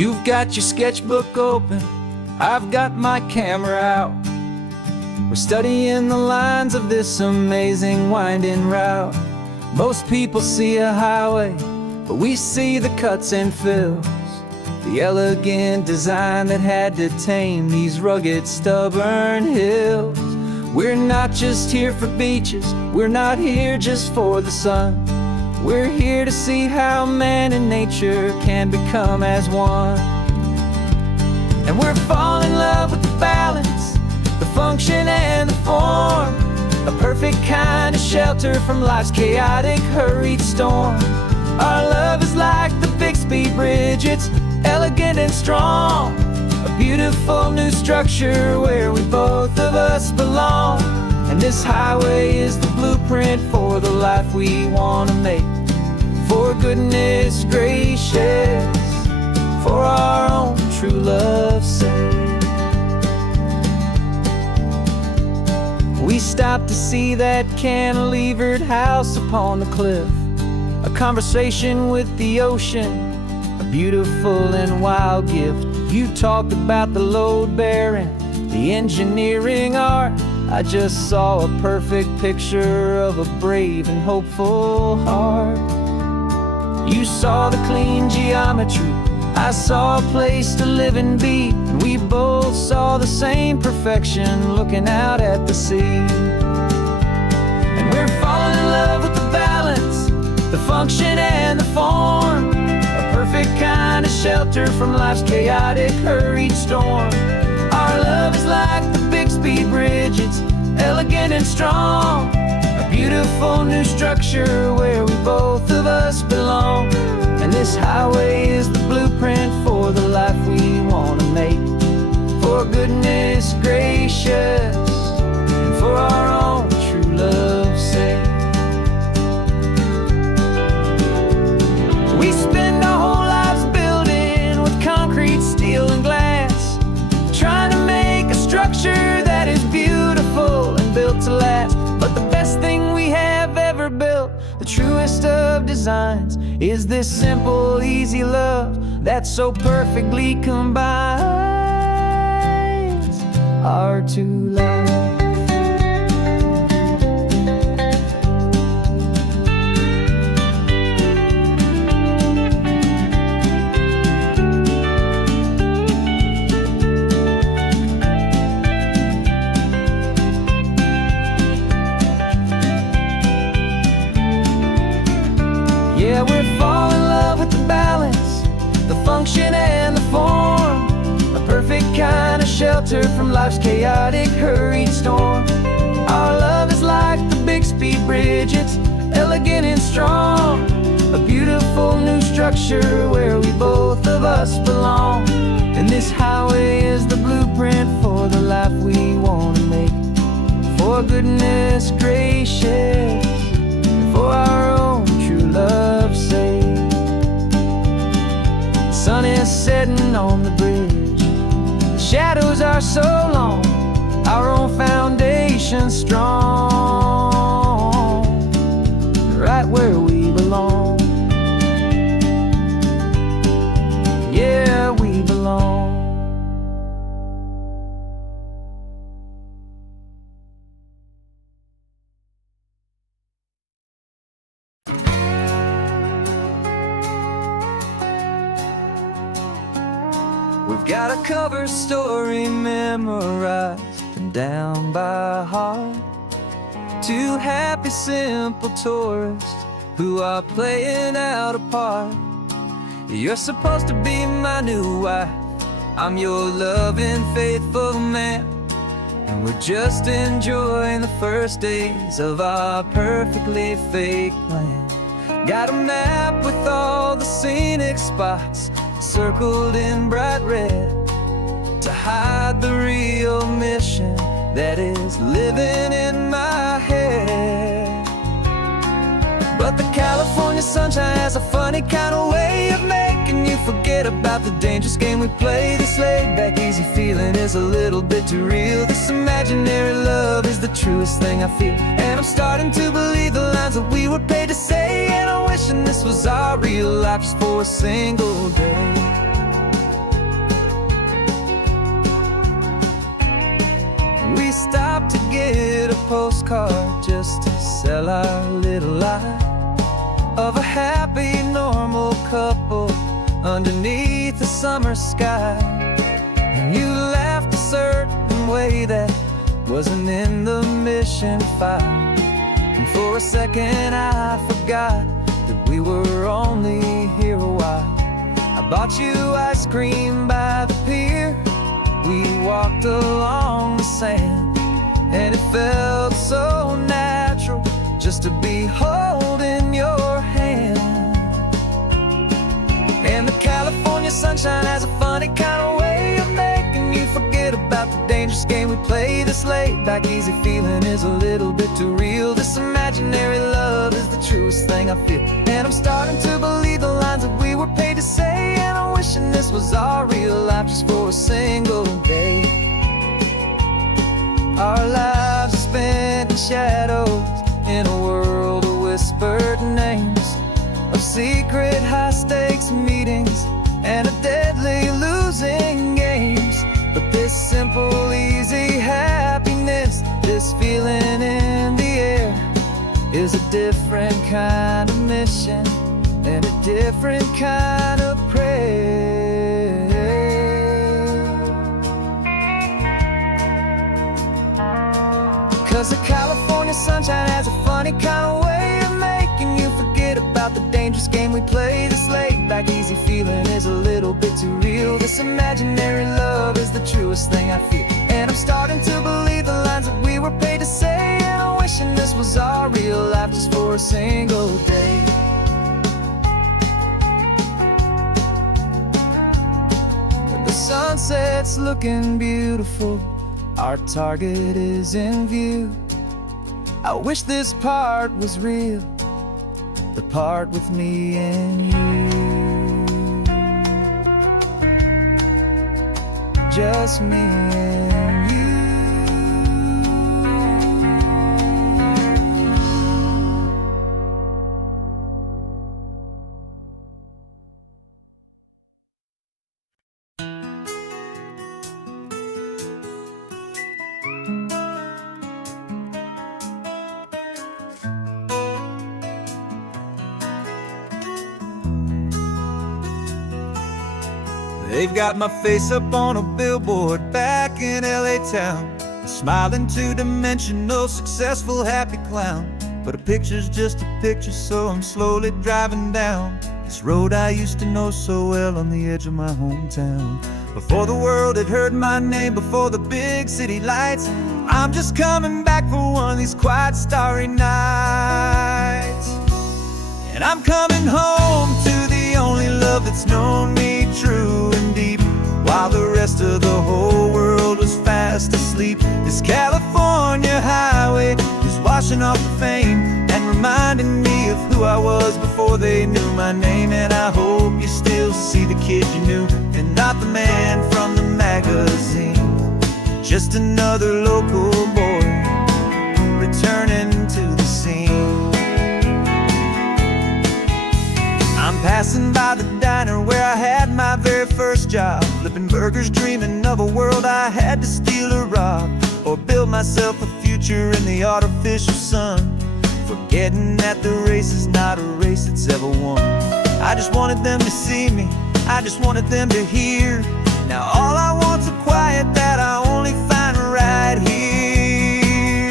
You've got your sketchbook open, I've got my camera out. We're studying the lines of this amazing winding route. Most people see a highway, but we see the cuts and fills, the elegant design that had to tame these rugged, stubborn hills. We're not just here for beaches, we're not here just for the sun. We're here to see how man and nature can become as one. And we're falling in love with the balance, the function and the form, a perfect kind of shelter from life's chaotic, hurried storm. Our love is like the Bixby Bridge, it's elegant and strong, a beautiful new structure where we both of us belong. And this highway is the blueprint for the life we want to make. For goodness gracious, for our own true love's sake. We stopped to see that cantilevered house upon the cliff, a conversation with the ocean, a beautiful and wild gift. You talked about the load bearing, the engineering art. I just saw a perfect picture of a brave and hopeful heart. You saw the clean geometry, I saw a place to live and be, and we both saw the same perfection looking out at the sea. And we're falling in love with the balance, the function and the form, a perfect kind of shelter from life's chaotic, hurried storm. Our love is like the Bixby Bridge, it's elegant and strong, a beautiful new structure where we both of us belong. And this highway is the blueprint for the life we want to make. For goodness gracious, and for our own true love's sake. We spend our whole lives building with concrete, steel and glass, trying to make a structure that is beautiful and built to last. But the best thing we have ever built, the truest of designs, is this simple, easy love that so perfectly combines our two lives. Yeah, we're falling in love with the balance, the function and the form, a perfect kind of shelter from life's chaotic, hurried storm. Our love is like the Bixby Bridge, it's elegant and strong, a beautiful new structure where we both of us belong. And this highway is the blueprint for the life we want to make. For goodness gracious, and for our own true love's sake. The sun is setting on the bridge, the shadows are so long, our own foundation strong, right where we belong. Yeah, we belong. We've got a cover story memorized and down by heart. Two happy, simple tourists who are playing out a part. You're supposed to be my new wife, I'm your loving, faithful man, and we're just enjoying the first days of our perfectly fake plan. Got a map with all the scenic spots circled in bright red to hide the real mission that is living in my head. But the California sunshine has a funny kind of way of making you forget about the dangerous game we play. This laid-back, easy feeling is a little bit too real. This imaginary love is the truest thing I feel, and I'm starting to believe the lines that we were paid to say. And I'm wishing this was our real life just for a single day. postcard just to sell our little lie of a happy, normal couple underneath the summer sky. And you laughed a certain way that wasn't in the mission file. And for a second I forgot that we were only here a while. I bought you ice cream by the pier. We walked along the sand, and it felt so natural just to be holding your hand. And the California sunshine has a funny kind of way of making you forget about the dangerous game we play this late. Back easy feeling is a little bit too real. This imaginary love is the truest thing I feel. And I'm starting to believe the lines that we were paid to say. And I'm wishing this was our real life just for a single day. Our lives are spent in shadows, in a world of whispered names, of secret high-stakes meetings and of deadly losing games. But this simple, easy happiness, this feeling in the air, is a different kind of mission and a different kind of prayer. 'Cause the California sunshine has a funny kind of way of making you forget about the dangerous game we play this late. Back easy feeling is a little bit too real. This imaginary love is the truest thing I feel. And I'm starting to believe the lines that we were paid to say. And I'm wishing this was our real life just for a single day. When the sunset's looking beautiful, our target is in view. I wish this part was real, the part with me and you. Just me and you. They've got my face up on a billboard back in LA town, a smiling two-dimensional, successful, happy clown. But a picture's just a picture, so I'm slowly driving down this road I used to know so well on the edge of my hometown. Before the world had heard my name, before the big city lights, I'm just coming back for one of these quiet, starry nights. And I'm coming home to the only love that's known me true and deep, while the rest of the whole world was fast asleep. This California highway is washing off the fame and reminding me of who I was before they knew my name. And I hope you still see the kid you knew, and not the man from the magazine. Just another local boy returning to the scene. I'm passing by the diner where I had my very first job, flipping burgers, dreaming of a world I had to steal or rob, or build myself a future in the artificial sun, forgetting that the race is not a race that's ever won. I just wanted them to see me, I just wanted them to hear. Now all I want's a quiet that I only find right here.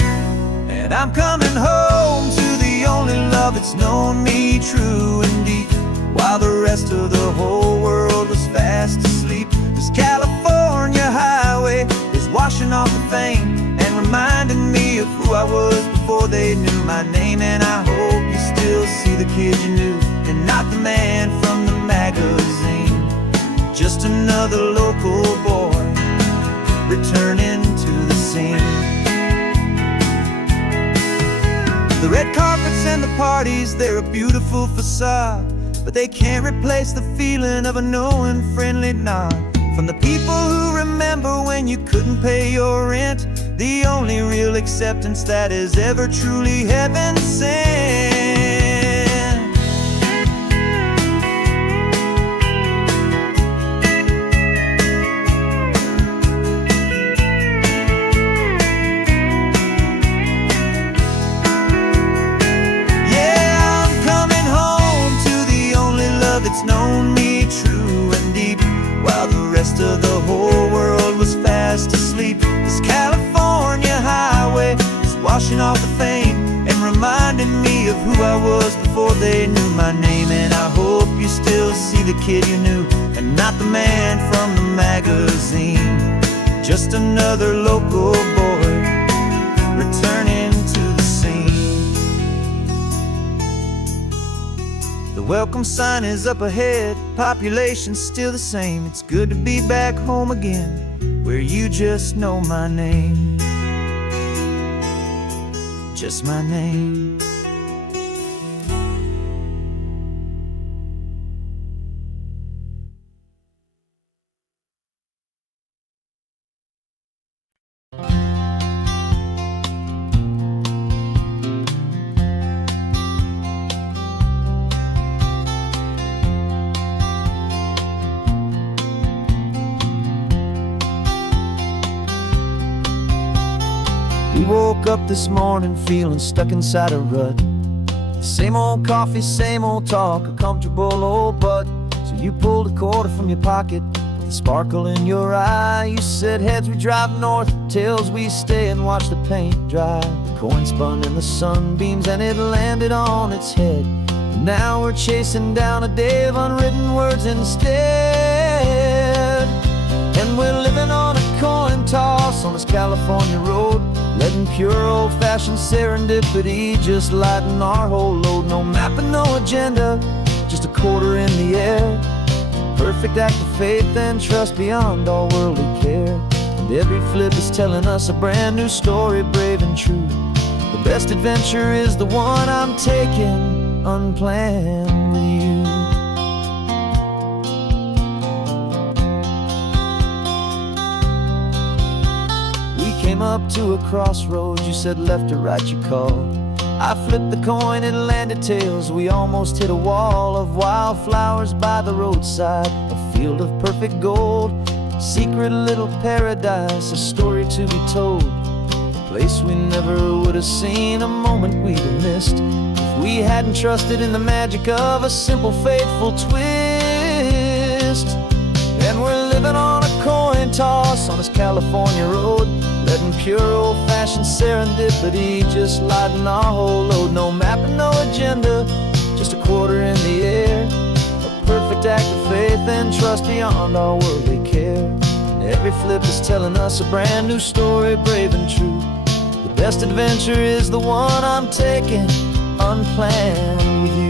And I'm coming home to the only love that's known me true and deep, while the rest of the whole world was fast asleep. This California highway is washing off the fame and reminding me of who I was before they knew my name. And I hope you still see the kid you knew, and not the man from the magazine. Just another local boy returning to the scene. The red carpets and the parties, they're a beautiful facade, but they can't replace the feeling of a knowing, friendly nod from the people who remember when you couldn't pay your rent. The only real acceptance that is ever truly heaven sent. before they knew my name. And I hope you still see the kid you knew, and not the man from the magazine. Just another local boy returning to the scene. The welcome sign is up ahead, population's still the same. It's good to be back home again, where you just know my name. Just my name. We woke up this morning feeling stuck inside a rut. Same old coffee, same old talk, a comfortable old butt. So you pulled a quarter from your pocket with a sparkle in your eye. You said, heads we drive north, tails we stay and watch the paint dry. The coin spun in the sunbeams and it landed on its head. And now we're chasing down a day of unwritten words instead. And we're living on a coin toss on this California road, letting pure old-fashioned serendipity just lighten our whole load. No map and no agenda, just a quarter in the air. Perfect act of faith and trust beyond all worldly care. And every flip is telling us a brand new story, brave and true. The best adventure is the one I'm taking, unplanned with you. Came up to a crossroads, you said left or right you called. I flipped the coin, it landed tails. We almost hit a wall of wildflowers by the roadside, a field of perfect gold, secret little paradise, a story to be told. A place we never would have seen, a moment we'd have missed if we hadn't trusted in the magic of a simple faithful twist. And we're living on a coin toss on this California road, letting pure old-fashioned serendipity just lighten our whole load. No map and no agenda, just a quarter in the air. A perfect act of faith and trust beyond all worldly care. And every flip is telling us a brand new story, brave and true. The best adventure is the one I'm taking, unplanned with you.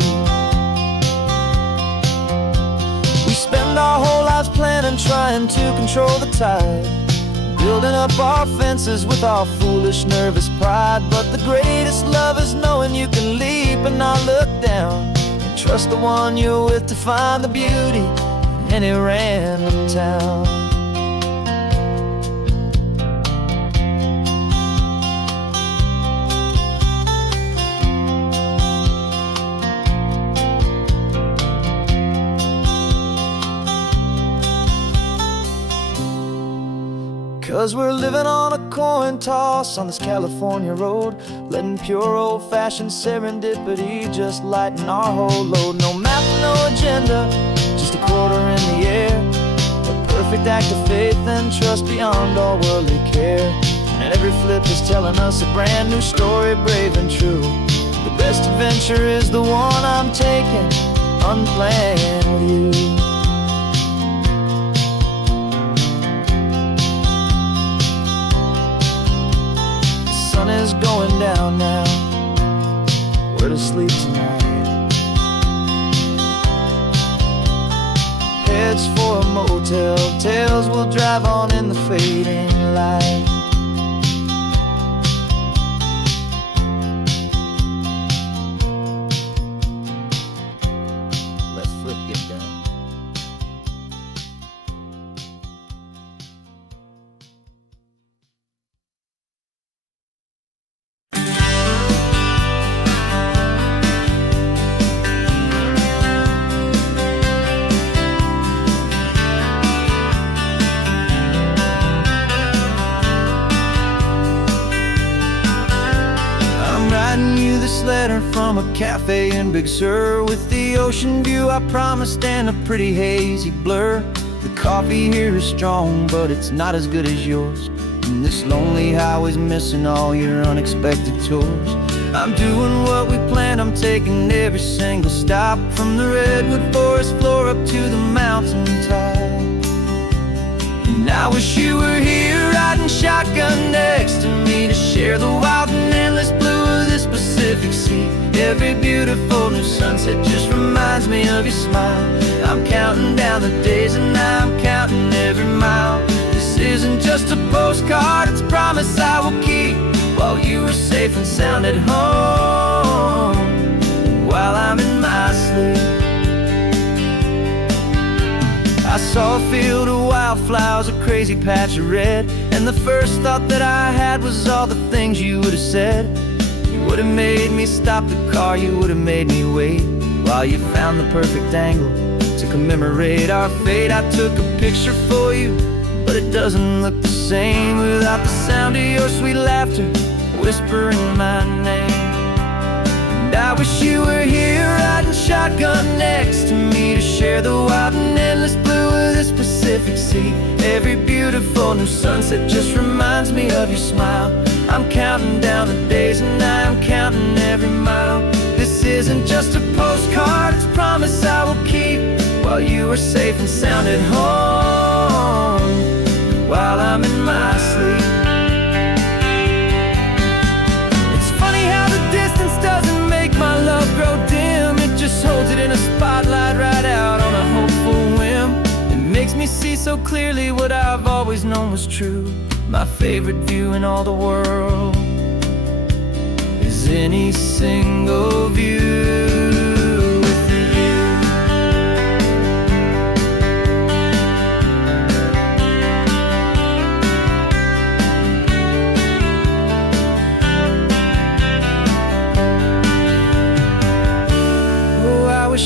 We spend our whole lives planning, trying to control the tide, building up our fences with our foolish, nervous pride. But the greatest love is knowing you can leap and not look down, and trust the one you're with to find the beauty in any random town. 'Cause we're living on a coin toss on this California road, letting pure old-fashioned serendipity just lighten our whole load. No map, no agenda, just a quarter in the air. A perfect act of faith and trust beyond all worldly care. And every flip is telling us a brand new story, brave and true. The best adventure is the one I'm taking, unplanned with you. The sun is going down now, we're to sleep tonight. Heads for a motel, tails will drive on in the fading light. Let's flip get down. This letter from a cafe in Big Sur, with the ocean view I promised and a pretty hazy blur. The coffee here is strong, but it's not as good as yours, and this lonely highway's missing all your unexpected tours. I'm doing what we planned, I'm taking every single stop, from the redwood forest floor up to the mountain top. And I wish you were here riding shotgun next to me, to share the wild and endless blue of this Pacific Sea. Every beautiful new sunset just reminds me of your smile. I'm counting down the days and I'm counting every mile. This isn't just a postcard, it's a promise I will keep, while you are safe and sound at home, while I'm in my sleep. I saw a field of wildflowers, a crazy patch of red, and the first thought that I had was all the things you would have said. You would have made me stop the car, you would have made me wait, while you found the perfect angle to commemorate our fate. I took a picture for you, but it doesn't look the same without the sound of your sweet laughter whispering my name. And I wish you were here riding shotgun next to me, to share the wild and endless blue of this Pacific Sea. Every beautiful new sunset just reminds me of your smile. I'm counting down the days and I'm counting every mile. This isn't just a postcard, it's a promise I will keep, while you are safe and sound at home, while I'm in my sleep. It's funny how the distance doesn't make my love grow dim. It just holds it in a spotlight right out on a hopeful whim. It makes me see so clearly what I've always known was true. My favorite view in all the world is any single view.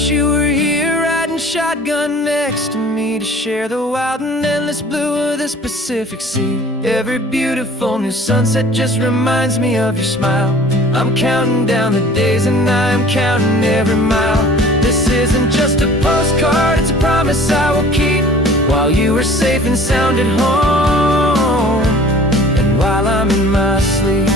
You were here riding shotgun next to me, to share the wild and endless blue of this Pacific Sea. Every beautiful new sunset just reminds me of your smile. I'm counting down the days and I'm counting every mile. This isn't just a postcard, it's a promise I will keep, while you are safe and sound at home, and while I'm in my sleep.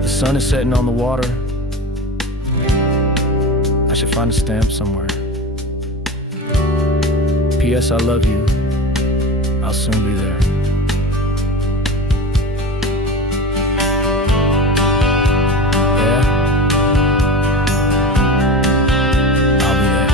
The sun is setting on the water. I should find a stamp somewhere. P.S. I love you. I'll soon be there. Yeah, I'll be there.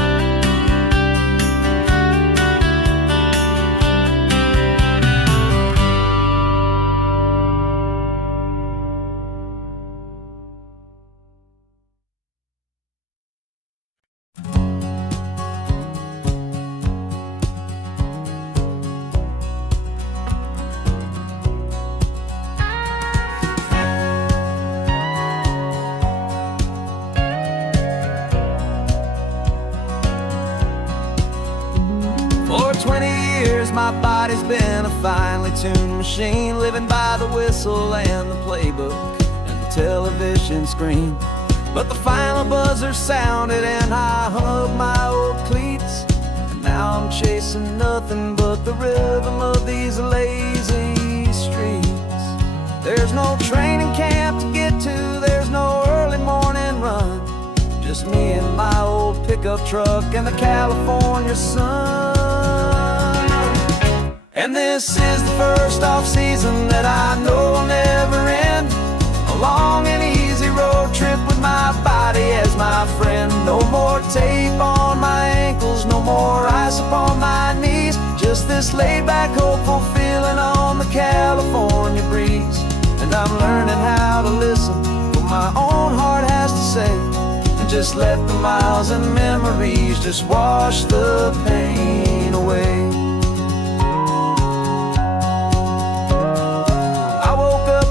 For 20 years my body's been a finely tuned machine, living by the whistle and the playbook and the television screen. But the final buzzer sounded and I hung up my old cleats, and now I'm chasing nothing but the rhythm of these lazy streets. There's no training camp to get to, there's no early morning run, just me and my old pickup truck and the California sun. And this is the first off-season that I know will never end, a long and easy road trip with my body as my friend. No more tape on my ankles, no more ice upon my knees, just this laid-back, hopeful feeling on the California breeze. And I'm learning how to listen to what my own heart has to say, and just let the miles and memories just wash the pain away.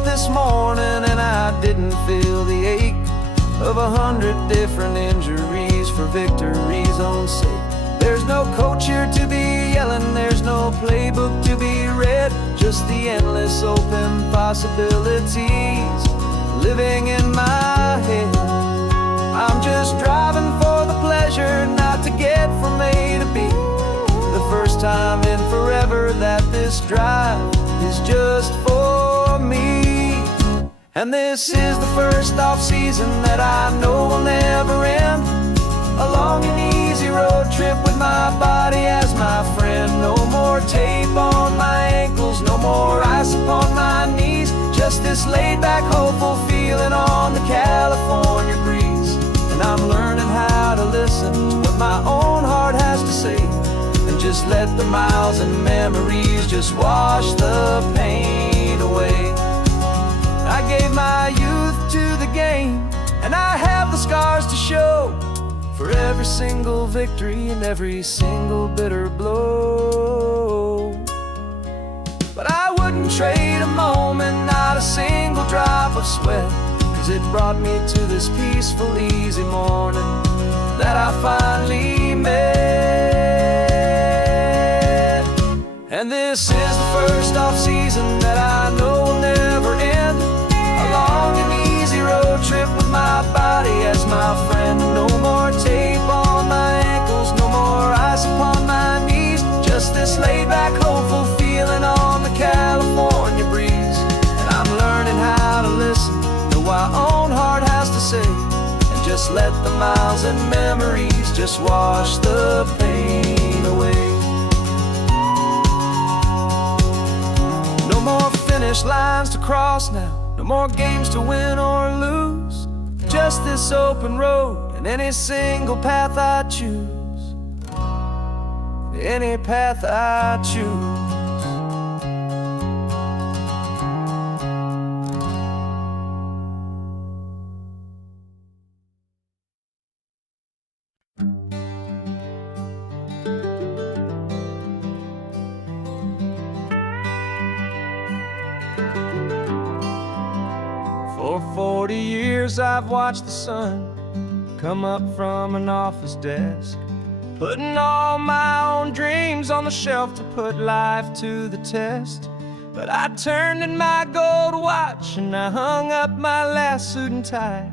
This morning and I didn't feel the ache of 100 different injuries for victory's own sake. There's no coach here to be yelling, there's no playbook to be read, just the endless open possibilities living in my head. I'm just driving for the pleasure, not to get from A to B. The first time in forever that this drive is just for me. And this is the first off-season that I know will never end. A long and easy road trip with my body as my friend. No more tape on my ankles, no more ice upon my knees. Just this laid-back, hopeful feeling on the California breeze. And I'm learning how to listen to what my own heart has to say, and just let the miles and memories just wash the pain away. I gave my youth to the game, and I have the scars to show for every single victory and every single bitter blow. But I wouldn't trade a moment, not a single drop of sweat, 'cause it brought me to this peaceful, easy morning that I finally met. And this is the first off-season that I know will never end. A long and easy road trip with my body as my friend. No more tape on my ankles, no more ice upon my knees. Just this laid-back, hopeful feeling on the California breeze. And I'm learning how to listen to what my own heart has to say, and just let the miles and memories just wash the pain away. No more finish lines to cross now, no more games to win or lose. Just this open road and any single path I choose. Any path I choose. For 40 years I've watched the sun come up from an office desk, putting all my own dreams on the shelf to put life to the test. But I turned in my gold watch and I hung up my last suit and tie,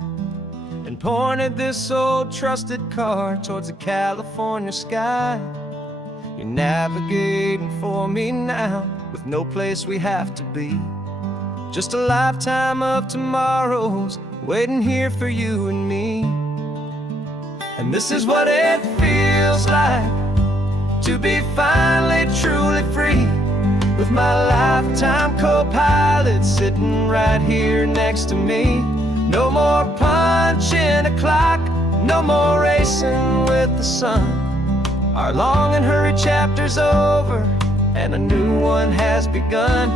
and pointed this old trusted car towards the California sky. You're navigating for me now with no place we have to be. Just a lifetime of tomorrows waiting here for you and me. And this is what it feels like to be finally truly free, with my lifetime co-pilot sitting right here next to me. No more punching a clock, no more racing with the sun. Our long and hurried chapter's over and a new one has begun.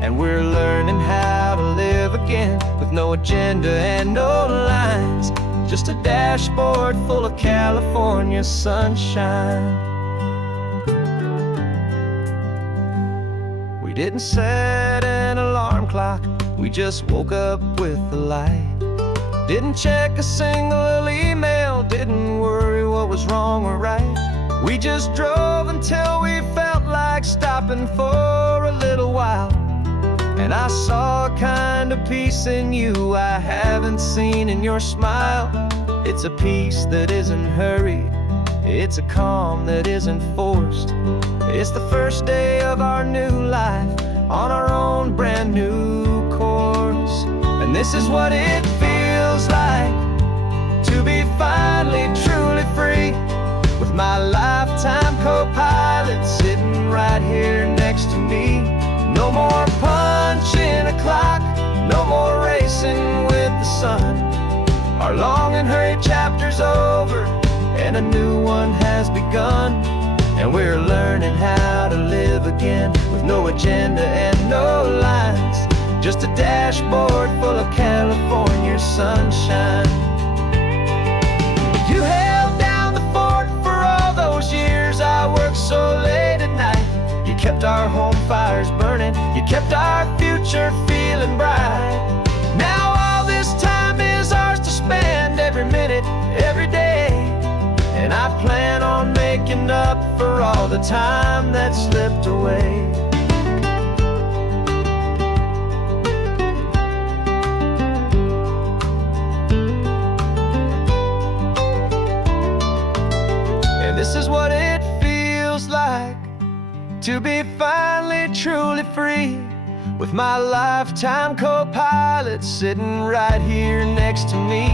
And we're learning how to live again with no agenda and no lines. Just a dashboard full of California sunshine. We didn't set an alarm clock, we just woke up with the light. Didn't check a single email, didn't worry what was wrong or right. We just drove until we felt like stopping for a little while. And I saw a kind of peace in you I haven't seen in your smile. It's a peace that isn't hurried, it's a calm that isn't forced. It's the first day of our new life on our own brand new course. And this is what it feels like to be finally truly free, with my lifetime co-pilot sitting right here next to me. No more punching a clock, no more racing with the sun. Our long and hurried chapter's over and a new one has begun. And we're learning how to live again with no agenda and no lines. Just a dashboard full of California sunshine. You held down the fort for all those years I worked so late at night. You kept our home fires burning, you kept our future feeling bright. Now all this time is ours to spend, every minute, every day. And I plan on making up for all the time that slipped away. This is what it feels like to be finally truly free, with my lifetime co-pilot sitting right here next to me.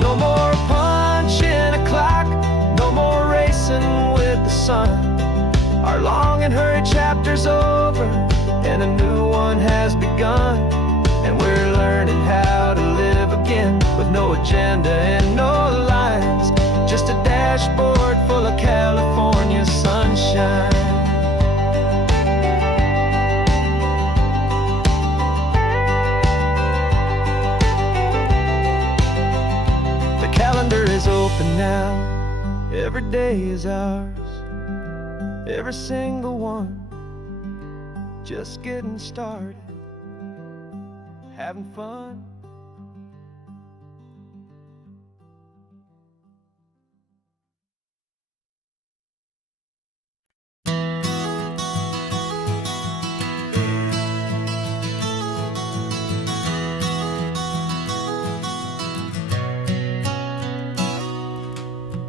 No more punching a clock, no more racing with the sun. Our long and hurried chapter's over, and a new one has begun. And we're learning how to live again, with no agenda and no lines, just a dashboard full of California sunshine. The calendar is open now, every day is ours, every single one, just getting started, having fun.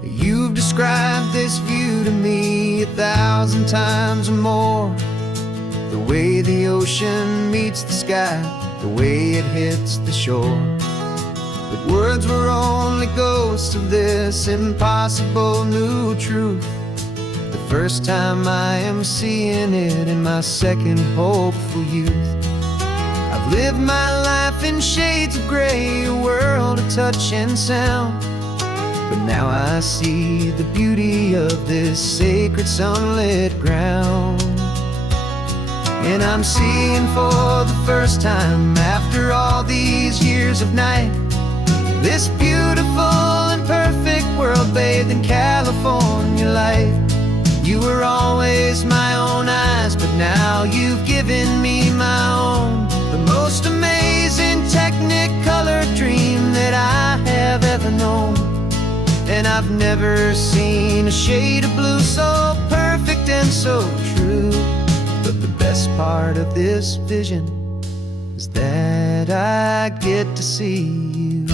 You've described this view to me 1,000 times or more. The way the ocean meets the sky, the way it hits the shore. But words were only ghosts of this impossible new truth. The first time I am seeing it in my second hopeful youth. I've lived my life in shades of gray, a world of touch and sound. But now I see the beauty of this sacred sunlit ground. And I'm seeing for the first time, after all these years of night, this beautiful and perfect world bathed in California light. You were always my own eyes, but now you've given me my own. The most amazing Technicolor dream that I have ever known. And I've never seen a shade of blue so perfect and so true. But the best part of this vision is that I get to see you.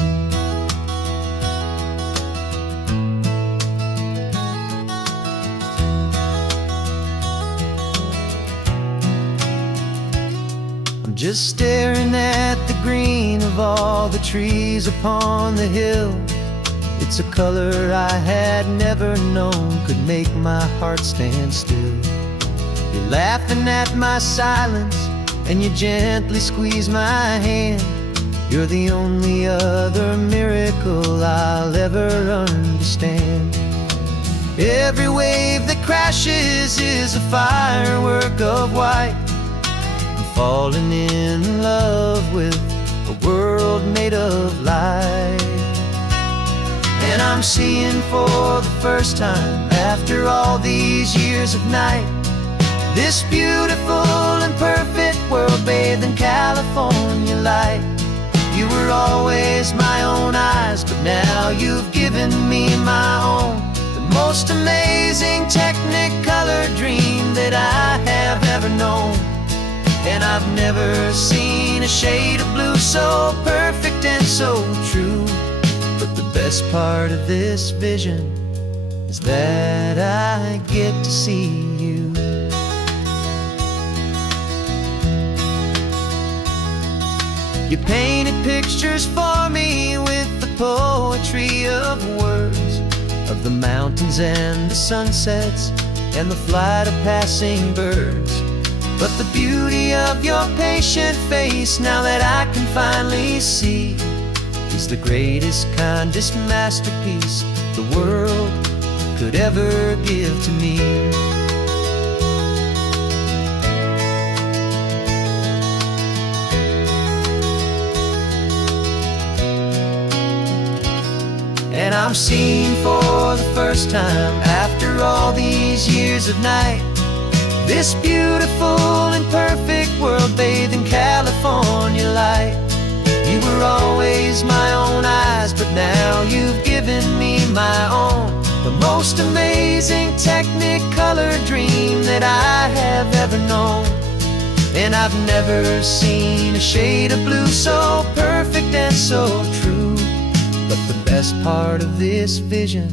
I'm just staring at the green of all the trees upon the hill. It's a color I had never known could make my heart stand still. You're laughing at my silence, and you gently squeeze my hand. You're the only other miracle I'll ever understand. Every wave that crashes is a firework of white. I'm falling in love with a world made of light. And I'm seeing for the first time, after all these years of night, this beautiful and perfect world bathed in California light. You were always my own eyes, but now you've given me my own. The most amazing Technicolor dream that I have ever known. And I've never seen a shade of blue so perfect and so true. But the best part of this vision is that I get to see you. You painted pictures for me with the poetry of words, of the mountains and the sunsets and the flight of passing birds. But the beauty of your patient face, now that I can finally see, is the greatest, kindest masterpiece the world could ever give to me. And I'm seeing for the first time, after all these years of night, this beautiful and perfect world bathed in California light. You were always my own eyes, but now you've given me my own. The most amazing Technicolor dream that I have ever known. And I've never seen a shade of blue so perfect and so true. But the best part of this vision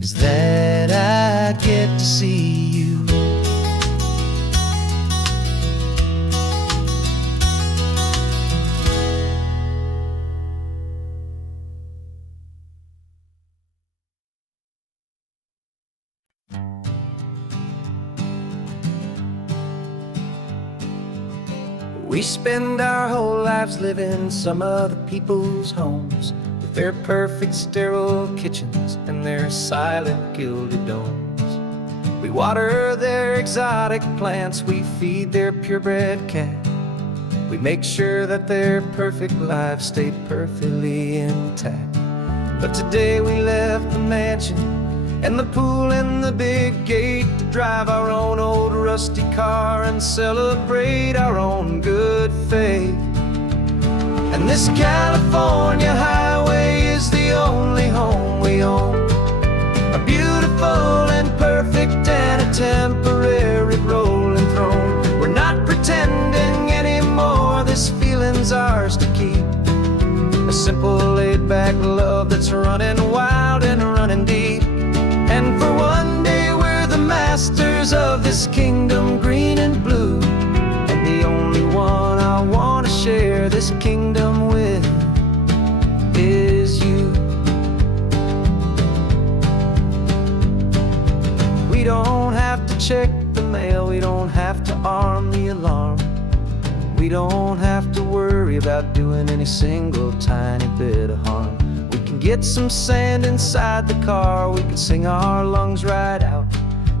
is that I I get to see you. We spend our whole lives living some other people's homes, with their perfect sterile kitchens and their silent gilded domes. We water their exotic plants, we feed their purebred cat. We make sure that their perfect lives stay perfectly intact. But today we left the mansion and the pool and the big gate to drive our own old rusty car and celebrate our own good faith. And this California highway is the only home we own, a beautiful and perfect and a temporary rolling throne. We're not pretending anymore, this feeling's ours to keep, a simple laid-back love that's running wild and running deep. And for one day we're the masters of this kingdom green and blue, and the only one I want to share this kingdom with is you. We don't have to check the mail, we don't have to arm the alarm, we don't have to worry about doing any single tiny bit of harm. We can get some sand inside the car, we can sing our lungs right out,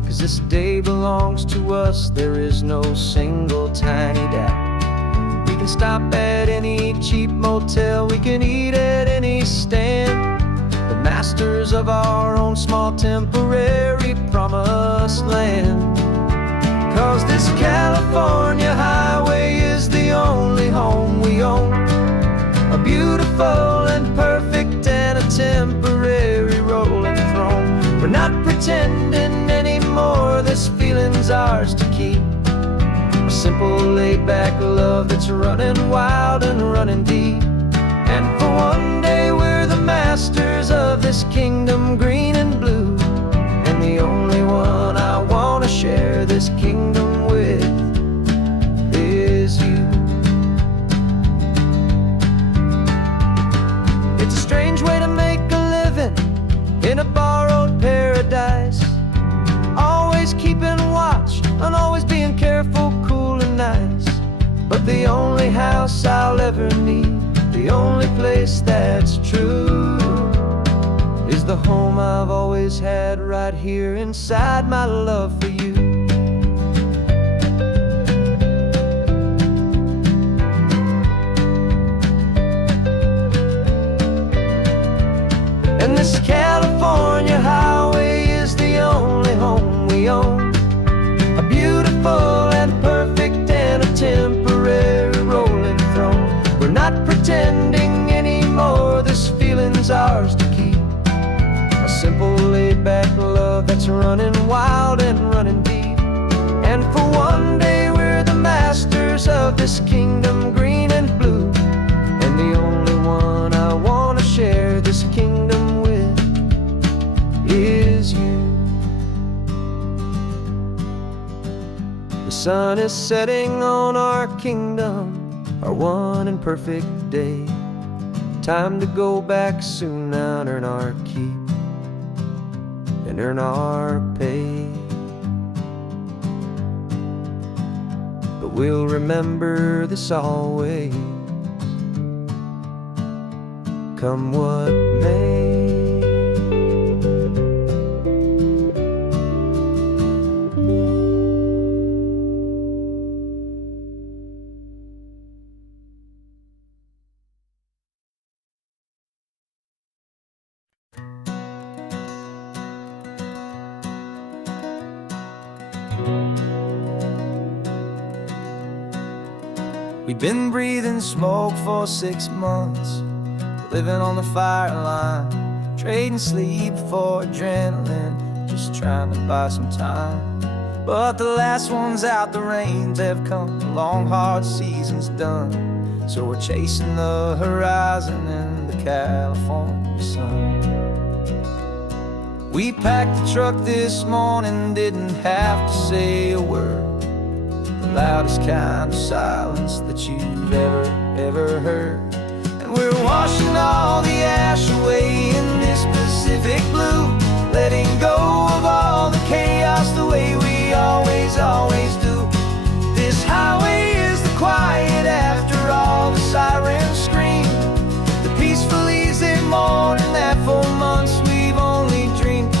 'cause this day belongs to us, there is no single tiny doubt. We can stop at any cheap motel, we can eat at any stand, the masters of our own small temporary promised land. 'Cause this California highway is the only home we own, a beautiful and perfect and a temporary rolling throne. We're not pretending anymore, this feeling's ours to keep, a simple laid-back love that's running wild and running deep. And for one day we're the masters of this kingdom green and blue, and the only one I want to share this kingdom with is you. It's a strange way to make a living in a borrowed paradise, always keeping watch and always being careful, cool and nice. But the only house I'll ever need, the only place that's true, is the home I've always had right here inside my love for you. And this California highway is the only home we own, a beautiful and perfect and a temporary rolling throne. We're not pretending anymore, this feeling's ours to keep, a simple laid-back love that's running wild and running deep. And for one day we're the masters of this kingdom green and blue, and the only one I want to share this kingdom with is you. The sun is setting on our kingdom, our one and perfect day. Time to go back soon now and earn our keep and earn our pay. But we'll remember this always, come what may. We've been breathing smoke for 6 months, living on the fire line, trading sleep for adrenaline, just trying to buy some time. But the last one's out, the rains have come, the long hard season's done, so we're chasing the horizon in the California sun. We packed the truck this morning, didn't have to say a word. The loudest kind of silence that you've ever heard. And we're washing all the ash away in this Pacific blue, letting go of all the chaos the way we always do. This highway is the quiet after all the sirens scream, the peaceful easy morning that for months we've only dreamed.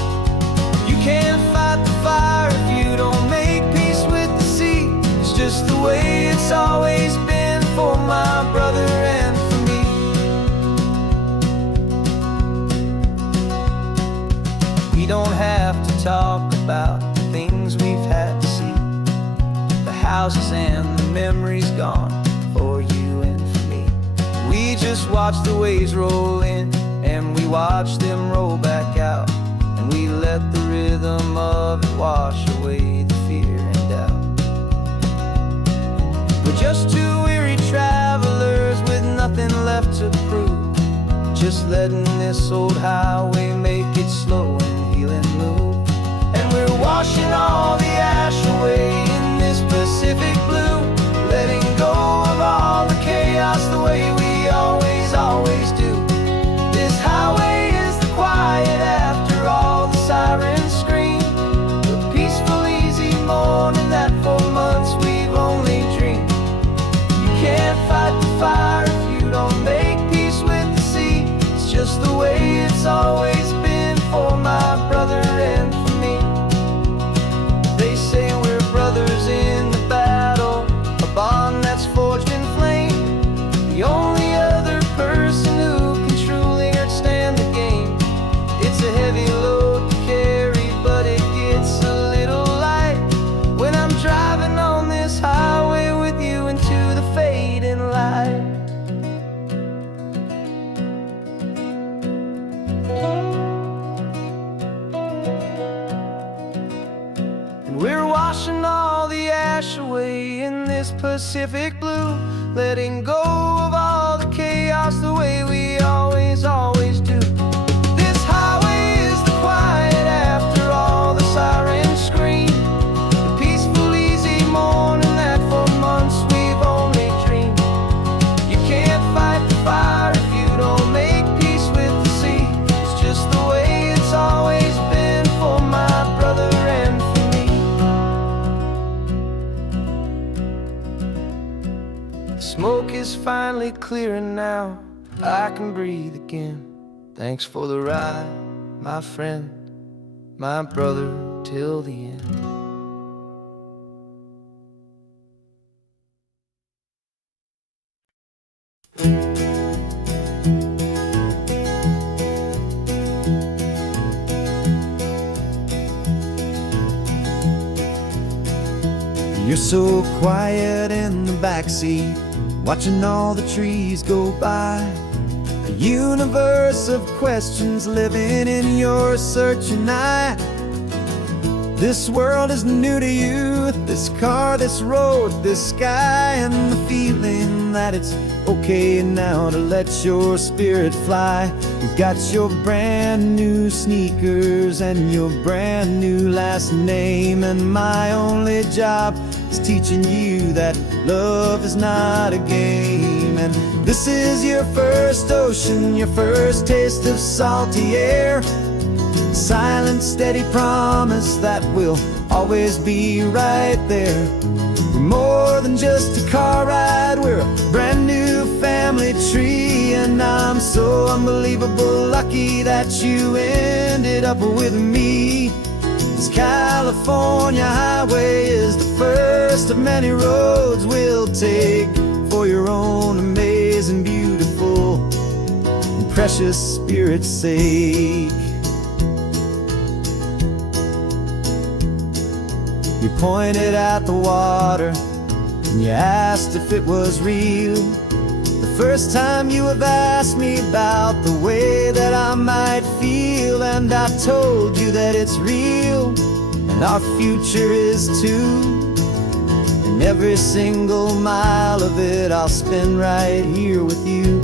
You can't fight the fire if you don't make peace with the sea. It's just the way it's always been for my brother and for me. We don't have to talk about the things we've had to see, the houses and the memories gone for you and for me. We just watch the waves roll in and we watch them roll back out, and we let the rhythm of it wash away the fear and doubt. We're just two weary travelers with nothing left to prove, just letting this old highway make it slow and healing move. And we're washing all the ash away in this Pacific blue, letting go of all the chaos the way we always do. This highway is the quiet after all the sirens scream, the peaceful easy morning that for months we've only dreamed. You can't fight the fire if you don't make peace with the sea. It's just the way it's always been for my brother and for me. They say we're brothers in the battle, a bond that's forged in flame. The only other person who can truly understand the game. It's a heavy load to carry, but it gets a little light when I'm driving on this highway with you into the fading light. And we're washing all the ash away in this Pacific blue, letting go of all the chaos the way we always do. This highway is the quiet after all the sirens scream, the peaceful easy morning that for months we've only dreamed. You can't fight the fire if you don't make peace with the sea. It's just the way it's always been for my brother and for me. The smoke is finally clearing now, I can breathe again. Thanks for the ride, my friend, my brother, till the end. You're so quiet in the backseat, watching all the trees go by. A universe of questions living in your searching eye. This world is new to you, this car, this road, this sky, and the feeling that it's okay now to let your spirit fly. You've got your brand new sneakers and your brand new last name, and my only job is teaching you that love is not a game. And this is your first ocean, your first taste of salty air, silent, steady promise that we'll always be right there. We're more than just a car ride, we're a brand new family tree, and I'm so unbelievable lucky that you ended up with me. This California highway is the first of many roads we'll take for your own amazing, beautiful, and precious spirit's sake. You pointed at the water and you asked if it was real. The first time you have asked me about the way that I might feel, and I told you that it's real and our future is too. And every single mile of it I'll spend right here with you,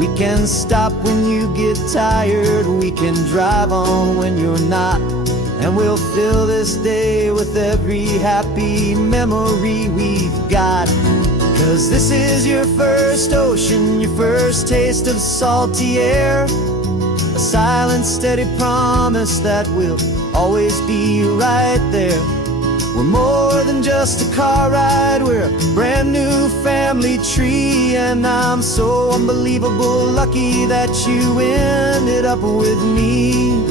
We can stop when you get tired, we can drive on when you're not, and we'll fill this day with every happy memory we've got. 'Cause this is your first ocean, your first taste of salty air, a silent, steady promise that we'll always be right there. We're more than just a car ride, we're a brand new family tree, and I'm so unbelievable lucky that you ended up with me.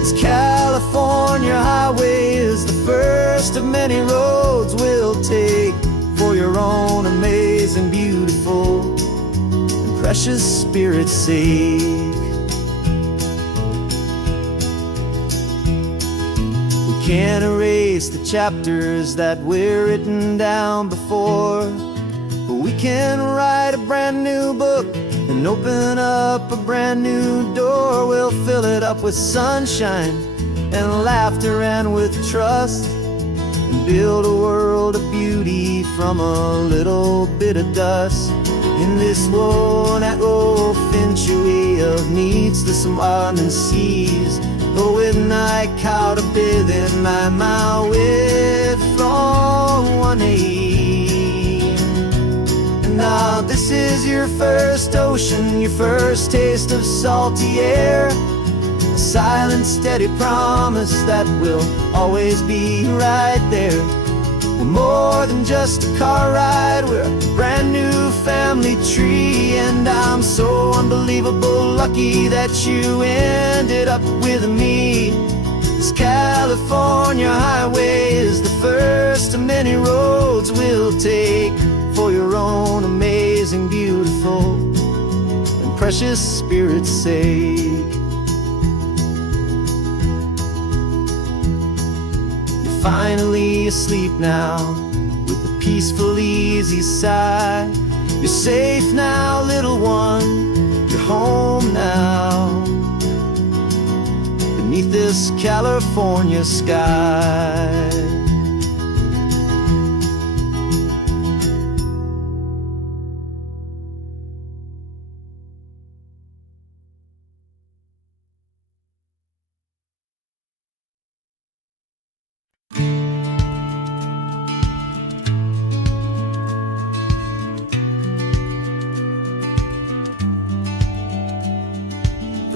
This California highway is the first of many roads we'll take for your own amazing, beautiful, and precious spirit's sake. Can't erase the chapters that we're written down before, but we can write a brand new book and open up a brand new door. We'll fill it up with sunshine and laughter and with trust, and build a world of beauty from a little bit of dust. In this world century of needs, the surrounding seas, but with night caught a bit in my mouth with from 180. And now this is your first ocean, your first taste of salty air, a silent, steady promise that we'll always be right there. We're more than just a car ride, we're a brand new family tree, and I'm so unbelievable lucky that you ended up with me. This California highway is the first of many roads we'll take for your own amazing, beautiful, and precious spirit's sake. Finally asleep now, with a peaceful, easy sigh. You're safe now, little one, you're home now, beneath this California sky.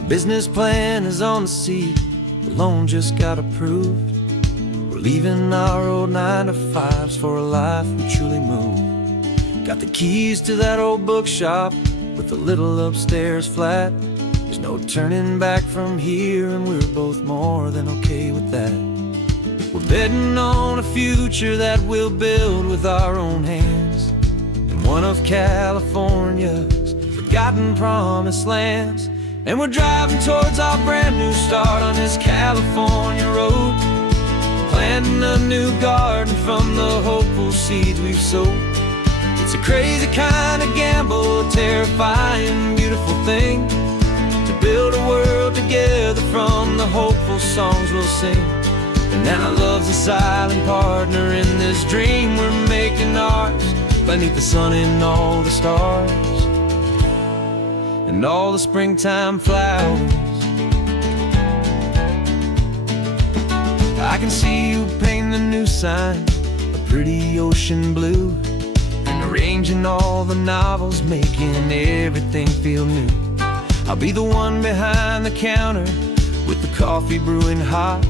Business plan is on the seat, the loan just got approved. We're leaving our old 9-to-5s for a life we truly move. Got the keys to that old bookshop with a little upstairs flat. There's no turning back from here, and we're both more than okay with that. We're betting on a future that we'll build with our own hands, in one of California's forgotten promised lands. And we're driving towards our brand new start on this California road, planting a new garden from the hopeful seeds we've sowed. It's a crazy kind of gamble, a terrifying, beautiful thing, to build a world together from the hopeful songs we'll sing. And now love's a silent partner in this dream we're making ours, beneath the sun and all the stars and all the springtime flowers. I can see you painting a new sign, a pretty ocean blue, and arranging all the novels, making everything feel new. I'll be the one behind the counter with the coffee brewing hot,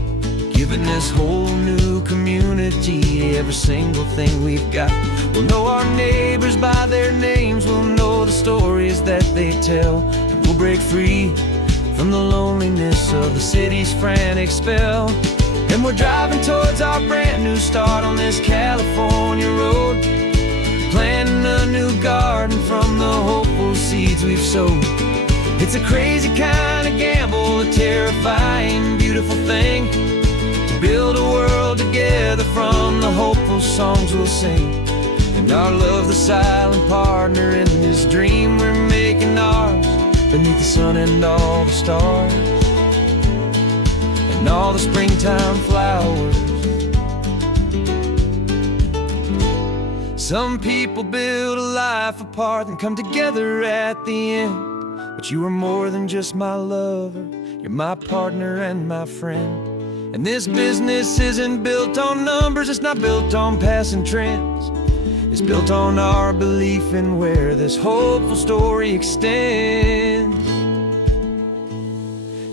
giving this whole new community every single thing we've got. We'll know our neighbors by their names, we'll know the stories that they tell, and we'll break free from the loneliness of the city's frantic spell. And we're driving towards our brand new start on this California road, planting a new garden from the hopeful seeds we've sowed. It's a crazy kind of gamble, a terrifying, beautiful thing, to build a world together from the hopeful songs we'll sing. And our love, the silent partner in this dream we're making ours, beneath the sun and all the stars and all the springtime flowers. Some people build a life apart and come together at the end, but you are more than just my lover. You're my partner and my friend. And this business isn't built on numbers, it's not built on passing trends. It's built on our belief in where this hopeful story extends.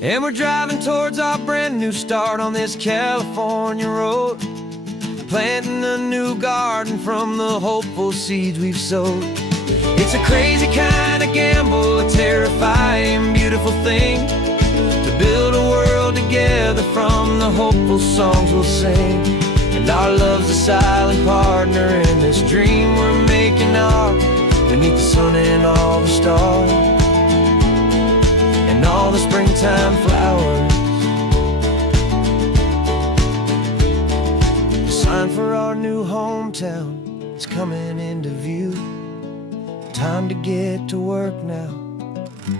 And we're driving towards our brand new start on this California road, planting a new garden from the hopeful seeds we've sowed. It's a crazy kind of gamble, a terrifying, beautiful thing, to build a world together from the hopeful songs we'll sing. And our love's a silent partner in this dream we're making ours, beneath the sun and all the stars, and all the springtime flowers. The sign for our new hometown is coming into view. Time to get to work now,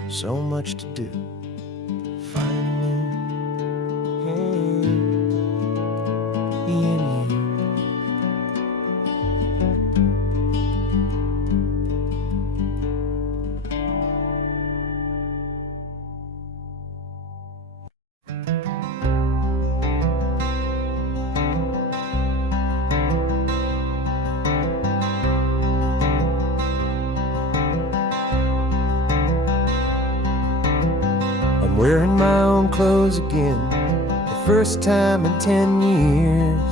so much to do. Finding you. I'm wearing my own clothes again, the first time in 10 years.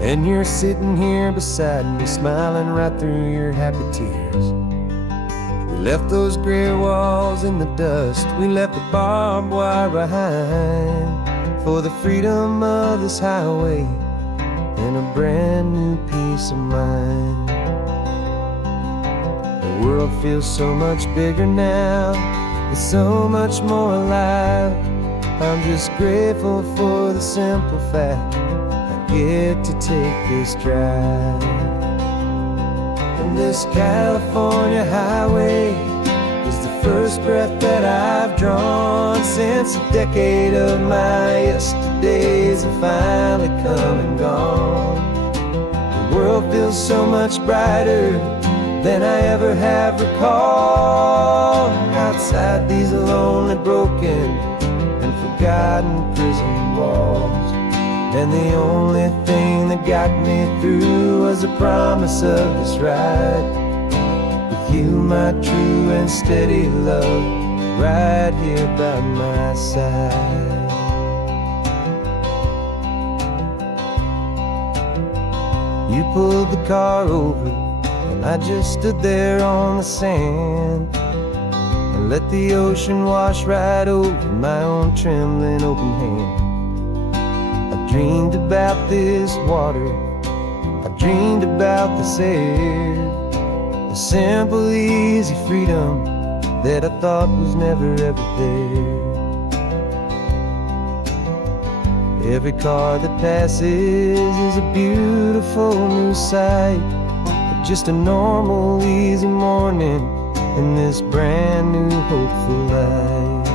And you're sitting here beside me, smiling right through your happy tears. We left those gray walls in the dust, we left the barbed wire behind, for the freedom of this highway and a brand new peace of mind. The world feels so much bigger now, it's so much more alive. I'm just grateful for the simple fact I get to take this drive. And this California highway is the first breath that I've drawn since a decade of my yesterdays have finally come and gone. The world feels so much brighter than I ever have recalled. Outside these lonely, broken, and forgotten prison walls, and the only thing that got me through was the promise of this ride with you, my true and steady love, right here by my side. You pulled the car over, and I just stood there on the sand and let the ocean wash right over my own trembling open hand. I dreamed about this water, I dreamed about this air, the simple, easy freedom that I thought was never ever there. Every car that passes is a beautiful new sight, just a normal, easy morning in this brand new, hopeful life.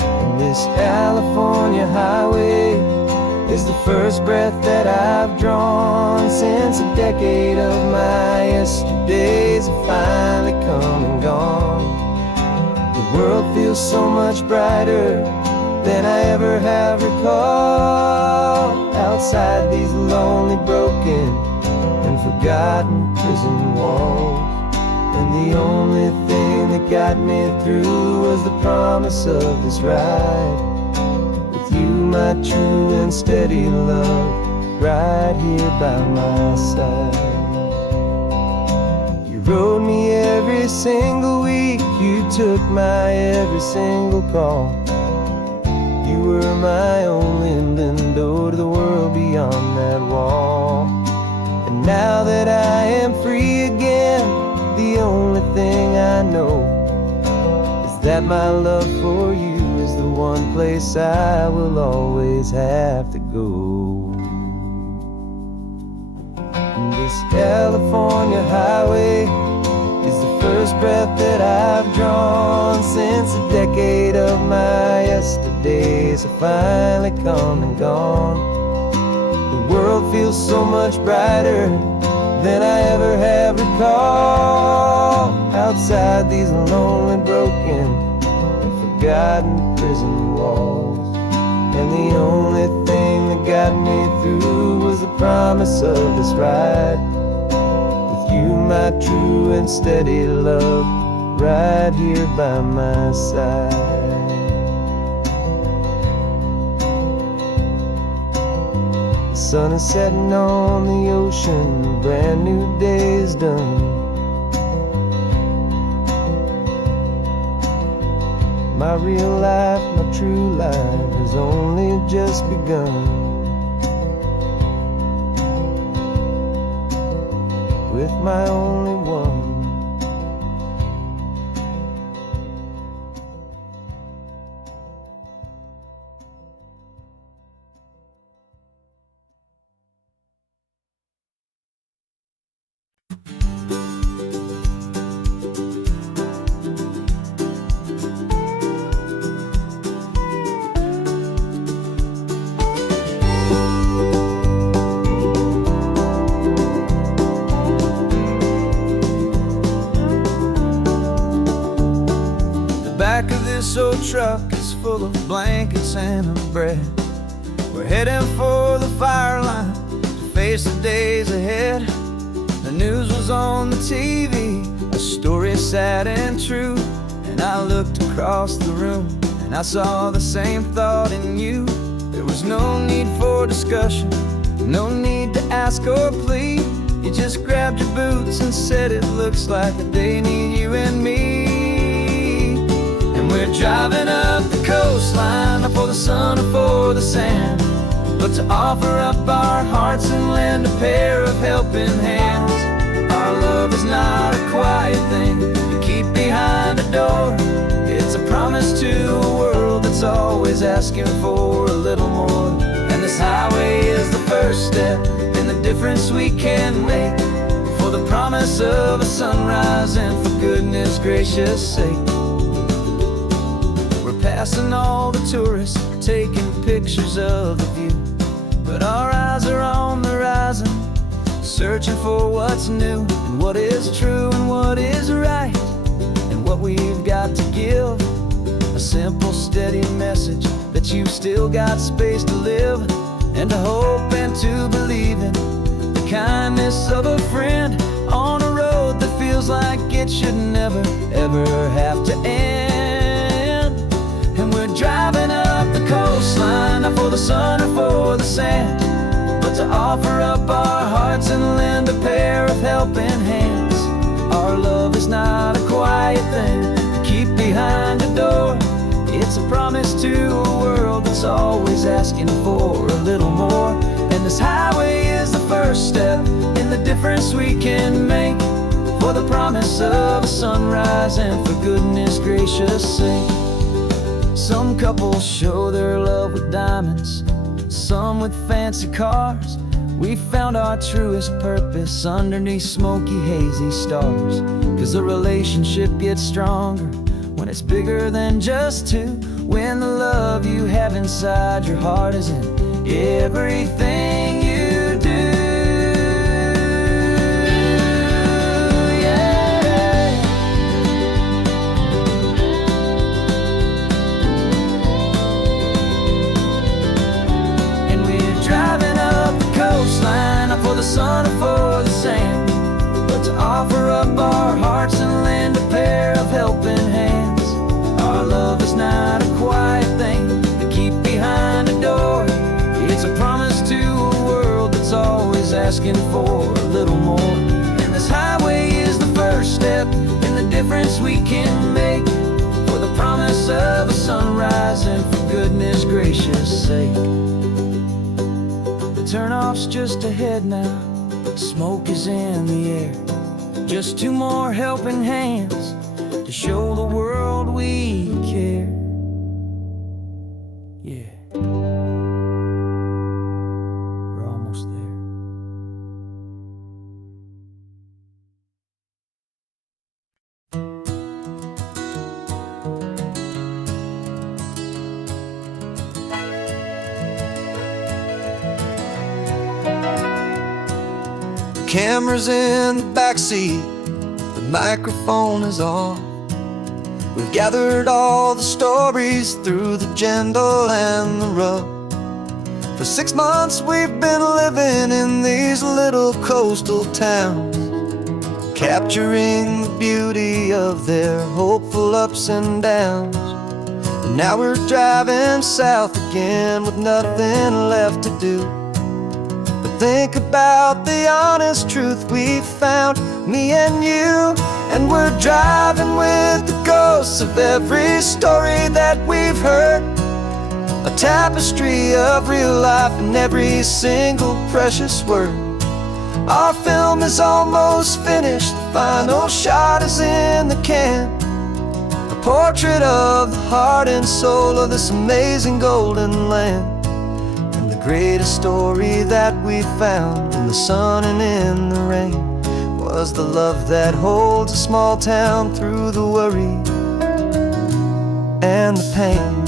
And this California highway is the first breath that I've drawn since a decade of my yesterdays have finally come and gone. The world feels so much brighter than I ever have recalled. Outside these lonely, broken, and forgotten prison walls, and the only thing that got me through was the promise of this ride with you, my true and steady love, right here by my side. You rode me every single week, you took my every single call. You were my only window to the world beyond that wall. And now that I am free again, the only thing I know is that my love for you is the one place I will always have to go. And this California highway is the first breath that I've drawn since a decade of my yesterdays have finally come and gone. The world feels so much brighter than I ever have recalled. Outside these lonely, broken, and forgotten prison walls, and the only thing that got me through was the promise of this ride with you, my true and steady love, right here by my side. The sun is setting on the ocean, a brand new day is done. My real life, my true life has only just begun. With my only one. Back of this old truck is full of blankets and a bread. We're heading for the fire line to face the days ahead. The news was on the TV, a story sad and true. And I looked across the room and I saw the same thought in you. There was no need for discussion, no need to ask or plead. You just grabbed your boots and said it looks like a day need you and me. We're driving up the coastline, not for the sun or for the sand, but to offer up our hearts and lend a pair of helping hands. Our love is not a quiet thing to keep behind a door. It's a promise to a world that's always asking for a little more. And this highway is the first step in the difference we can make, for the promise of a sunrise and for goodness gracious sake. Passing all the tourists, taking pictures of the view, but our eyes are on the horizon, searching for what's new and what is true and what is right, and what we've got to give. A simple, steady message that you've still got space to live, and to hope and to believe in the kindness of a friend on a road that feels like it should never, ever have to end. And we're driving up the coastline, not for the sun or for the sand, but to offer up our hearts and lend a pair of helping hands. Our love is not a quiet thing to keep behind a door. It's a promise to a world that's always asking for a little more. And this highway is the first step in the difference we can make, for the promise of a sunrise and for goodness gracious sake. Some couples show their love with diamonds, some with fancy cars. We found our truest purpose underneath smoky, hazy stars. 'Cause a relationship gets stronger when it's bigger than just two, when the love you have inside your heart is in everything you do. Not for the sun or for the sand, but to offer up our hearts and lend a pair of helping hands. Our love is not a quiet thing to keep behind a door. It's a promise to a world that's always asking for a little more. And this highway is the first step in the difference we can make, for the promise of a sunrise and for goodness gracious sake. Turnoff's just ahead now, smoke is in the air. Just two more helping hands to show the world we care. Yeah, we're almost there. camera's in the backseat, the microphone is on. We've gathered all the stories through the gentle and the rough. For 6 months we've been living in these little coastal towns, capturing the beauty of their hopeful ups and downs. And now we're driving south again with nothing left to do. Think about the honest truth we found, me and you. And we're driving with the ghosts of every story that we've heard, a tapestry of real life in every single precious word. Our film is almost finished, the final shot is in the can, a portrait of the heart and soul of this amazing golden land. The greatest story that we found in the sun and in the rain was the love that holds a small town through the worry and the pain.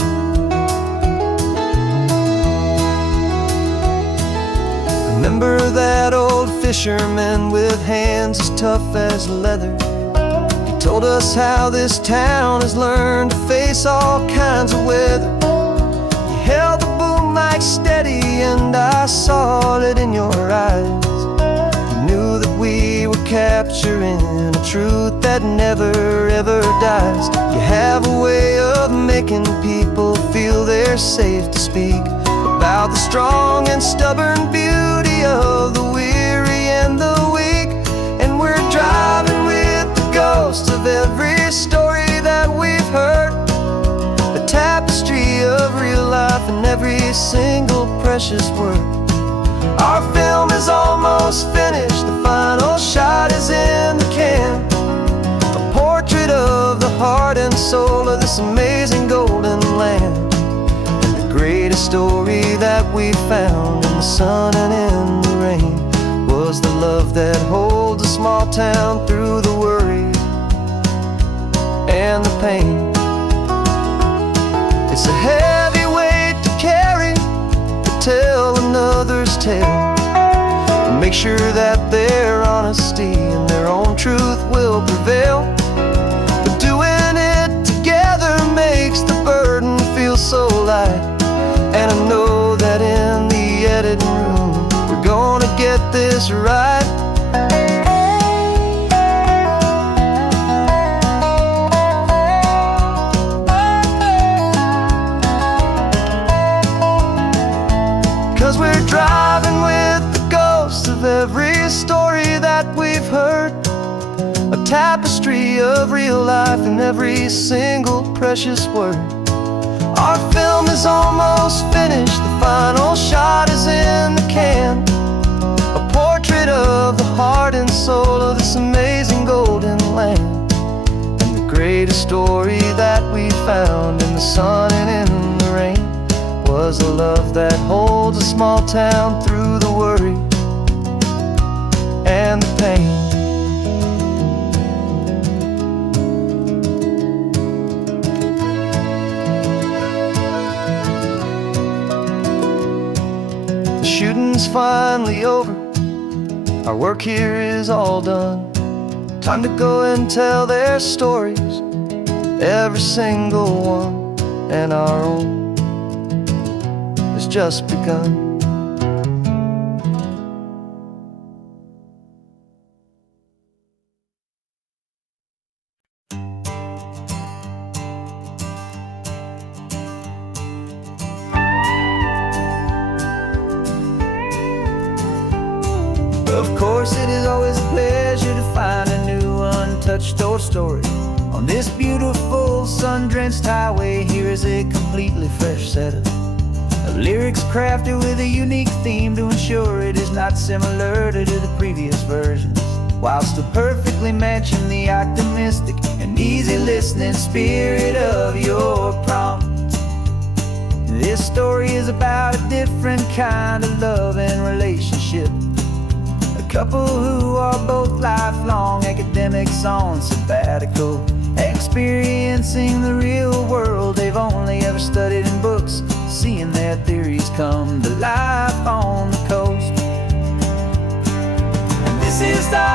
Remember that old fisherman with hands as tough as leather? He told us how this town has learned to face all kinds of weather. He held the boom mic steady and I saw it in your eyes. You knew that we were capturing a truth that never ever dies. You have a way of making people feel they're safe to speak about the strong and stubborn beauty of the weary and the weak. And we're driving with the ghosts of every story that we've heard, a tapestry of real life in every single precious word. Our film is almost finished, the final shot is in the can, a portrait of the heart and soul of this amazing golden land. And the greatest story that we found in the sun and in the rain was the love that holds a small town through the worry and the pain. It's a heavy weight to carry, to tell another's tale, and make sure that their honesty and their own truth will prevail. But doing it together makes the burden feel so light. And I know that in the editing room we're gonna get this right. 'Cause we're driving with the ghosts of every story that we've heard, a tapestry of real life in every single precious word. Our film is almost finished, the final shot is in the can, a portrait of the heart and soul of this amazing golden land. And the greatest story that we found in the sun and in the rain was a love that holds a small town through the worry and the pain. The shooting's finally over, our work here is all done. Time to go and tell their stories, every single one, and our own has just begun. Of course, it is always a pleasure to find a new untouched old story. On this beautiful sun-drenched highway, here is a completely fresh setup of lyrics crafted with a unique theme to ensure it is not similar to the previous versions, while still perfectly matching the optimistic and easy listening spirit of your prompt. This story is about a different kind of love and relationship, a couple who are both lifelong academics on sabbatical, experiencing the real world they've only ever studied in books, seeing their theories come to life on the coast. And this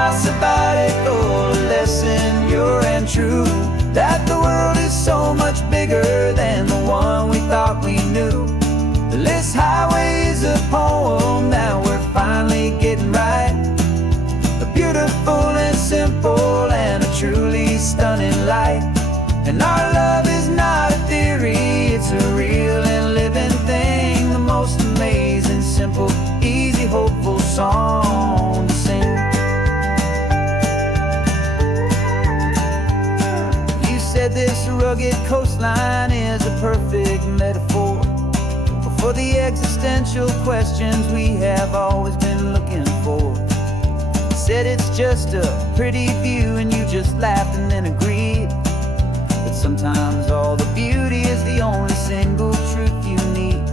our sabbatical, a lesson pure and true, that the world is so much bigger than the one we thought we knew. This highway is a poem that we're finally getting right, a beautiful and simple and a truly stunning light. And our love is not a theory, it's a real and living thing, the most amazing, simple, easy, hopeful song to sing. You said this rugged coastline is a perfect metaphor for the existential questions we have always been looking for. Said it's just a pretty view and you just laughed and then agreed that sometimes all the beauty is the only single truth you need.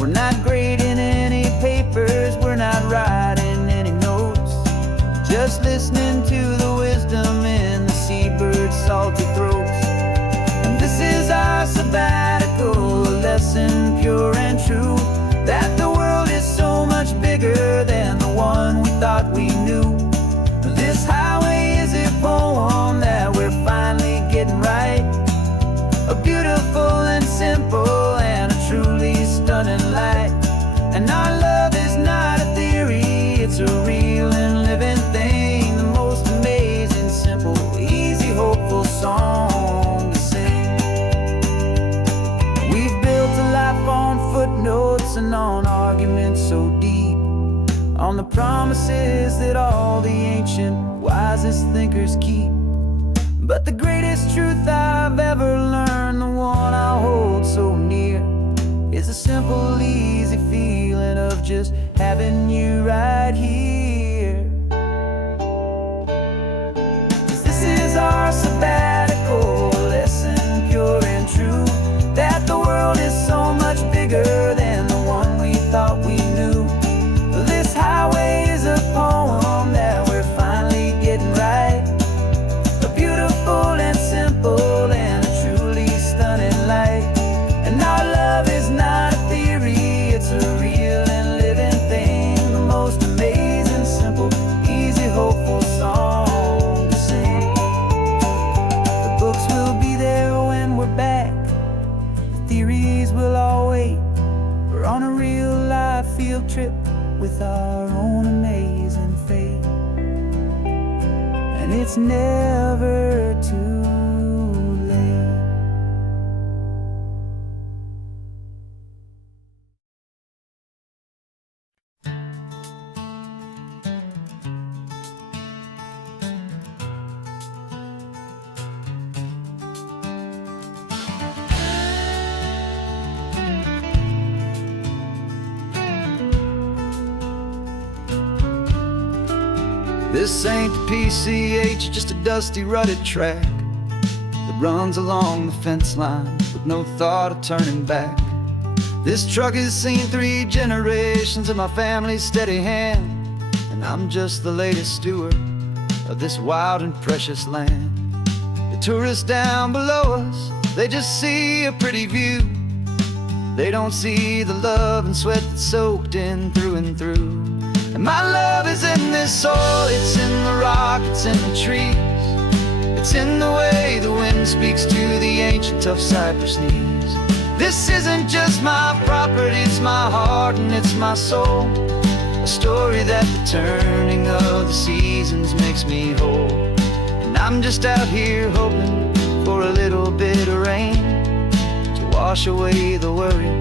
We're not grading any papers, we're not writing any notes, just listening to the wisdom in the seabird's salty throats. And this is our sabbatical, a lesson pure and true, that the world is so much bigger than the one we thought we knew. This highway is a poem that we're finally getting right, a beautiful and simple and a truly stunning light. And our love is not a theory, it's a real and living thing, the most amazing, simple, easy, hopeful song to sing. We've built a life on footnotes and on arguments so deep, on the promises that all the ancient, wisest thinkers keep. But the greatest truth I've ever learned, the one I hold so near, is a simple, easy feeling of just having you right here. 'Cause this is our sabbatical, lesson pure and true, that the world is so much bigger than the one we thought we knew. This highway is a poem that we're finally getting right, a beautiful and simple and a truly stunning light. And our love is not a theory, it's a real and living thing, the most amazing, simple, easy, hopeful song to sing. The books will be there when we're back, the theories will all wait. We're on a real life field trip with our own amazing fate, and it's never too late. This ain't the PCH, just a dusty, rutted track that runs along the fence line with no thought of turning back. This truck has seen 3 generations of my family's steady hand, and I'm just the latest steward of this wild and precious land. The tourists down below us, they just see a pretty view. They don't see the love and sweat that's soaked in through and through. And my love is in this soil, it's in the rock, it's in the trees, it's in the way the wind speaks to the ancient tough cypress knees. This isn't just my property, it's my heart and it's my soul, a story that the turning of the seasons makes me whole. And I'm just out here hoping for a little bit of rain to wash away the worry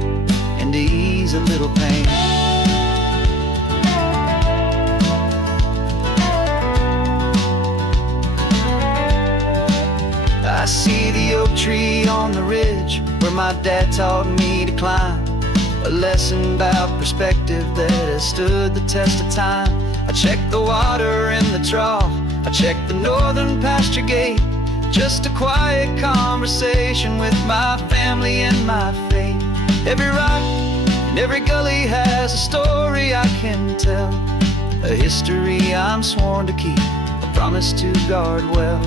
and to ease a little pain. I see the oak tree on the ridge where my dad taught me to climb, a lesson about perspective that has stood the test of time. I check the water in the trough, I check the northern pasture gate, just a quiet conversation with my family and my faith. Every rock and every gully has a story I can tell, a history I'm sworn to keep, a promise to guard well.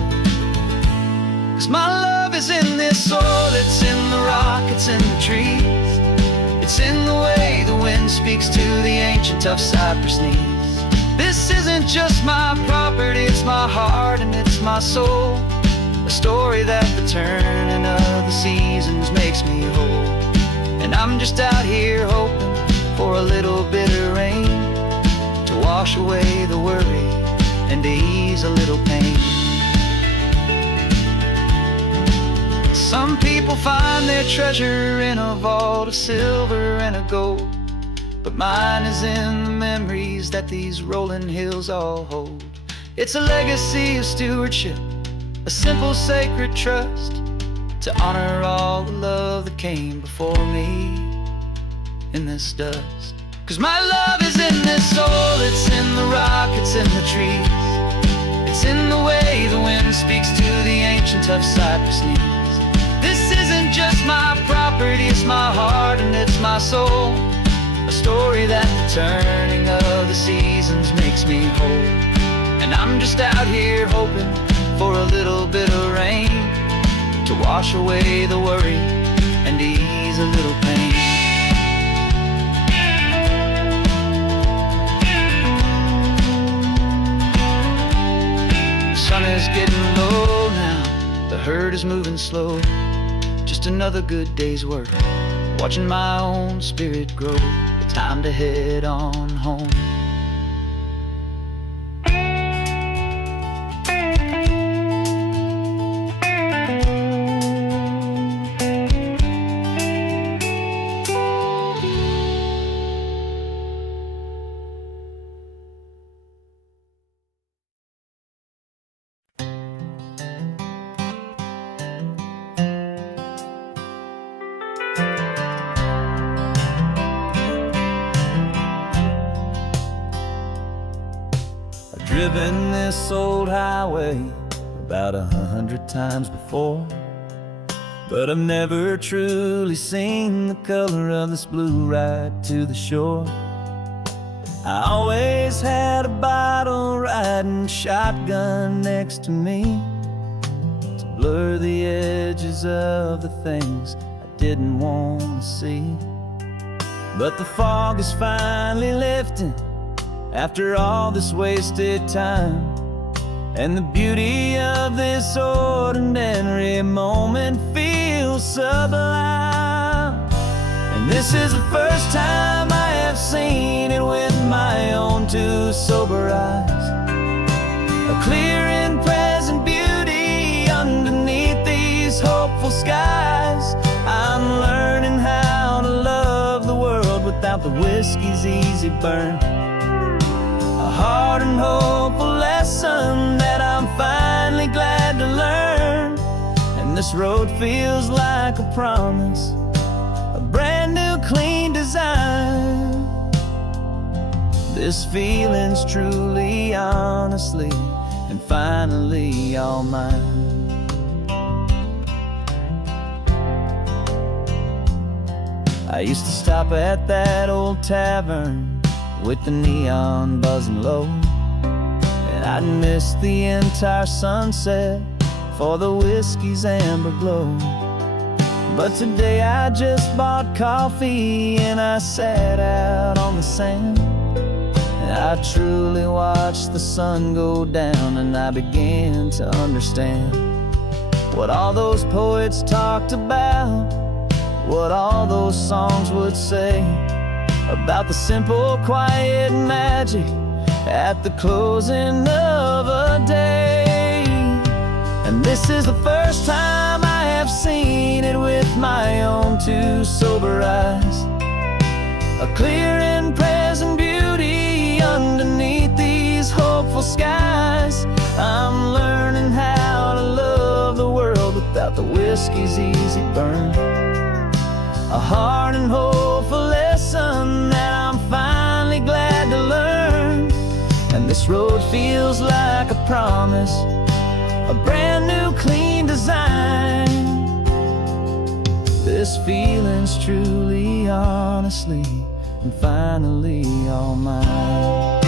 'Cause my love is in this soil, it's in the rock, it's in the trees, it's in the way the wind speaks to the ancient tough cypress knees. This isn't just my property, it's my heart and it's my soul. A story that the turning of the seasons makes me whole. And I'm just out here hoping for a little bit of rain to wash away the worry and to ease a little pain. Some people find their treasure in a vault of silver and a gold, but mine is in the memories that these rolling hills all hold. It's a legacy of stewardship, a simple sacred trust, to honor all the love that came before me in this dust. 'Cause my love is in this soul, it's in the rock, it's in the trees, it's in the way the wind speaks to the ancient tough cypress knees. This isn't just my property, it's my heart and it's my soul. A story that the turning of the seasons makes me whole. And I'm just out here hoping for a little bit of rain to wash away the worry and ease a little pain. The sun is getting low now, the herd is moving slow. Just another good day's work, watching my own spirit grow. Time to head on home. Driven this old highway about 100 times before, but I've never truly seen the color of this blue right to the shore. I always had a bottle riding shotgun next to me to blur the edges of the things I didn't want to see. But the fog is finally lifting after all this wasted time, and the beauty of this ordinary moment feels sublime. And this is the first time I have seen it with my own two sober eyes, a clear and present beauty underneath these hopeful skies. I'm learning how to love the world without the whiskey's easy burn, a hard and hopeful lesson that I'm finally glad to learn. And this road feels like a promise, a brand new clean design. This feeling's truly, honestly, and finally all mine. I used to stop at that old tavern with the neon buzzing low, and I'd miss the entire sunset for the whiskey's amber glow. But today I just bought coffee and I sat out on the sand, and I truly watched the sun go down, and I began to understand what all those poets talked about, what all those songs would say about the simple, quiet magic at the closing of a day. And this is the first time I have seen it with my own two sober eyes, a clear and present beauty underneath these hopeful skies. I'm learning how to love the world without the whiskey's easy burn, a hard and hopeful lesson that I'm finally glad to learn. And this road feels like a promise, a brand new clean design. This feeling's truly, honestly, and finally all mine.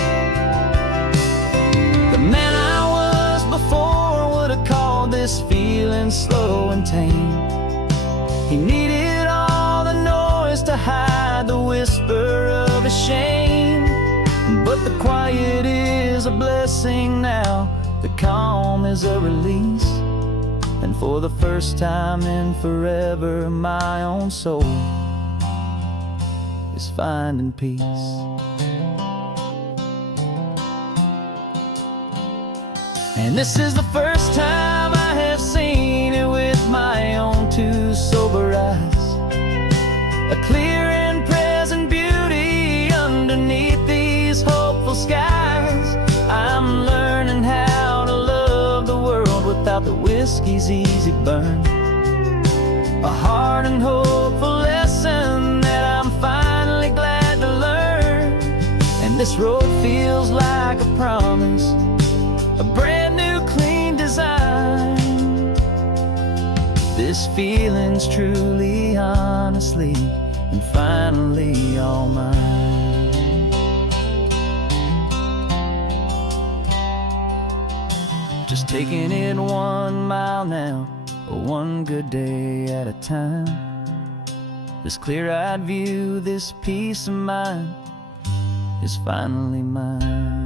The man I was before would have called this feeling slow and tame. He needed all the noise to hide the whisper of his shame, but the quiet is a blessing now, the calm is a release. And for the first time in forever, my own soul is finding peace. And this is the first time I have seen it with my own two sober eyes. A clear and present beauty underneath these hopeful skies. I'm learning how to love the world without the whiskey's easy burn. A hard and hopeful lesson that I'm finally glad to learn. And this road feels like a promise, a brand new clean design. This feeling's truly, honestly, and finally all mine. Just taking it 1 mile now, one good day at a time. This clear-eyed view, this peace of mind is finally mine.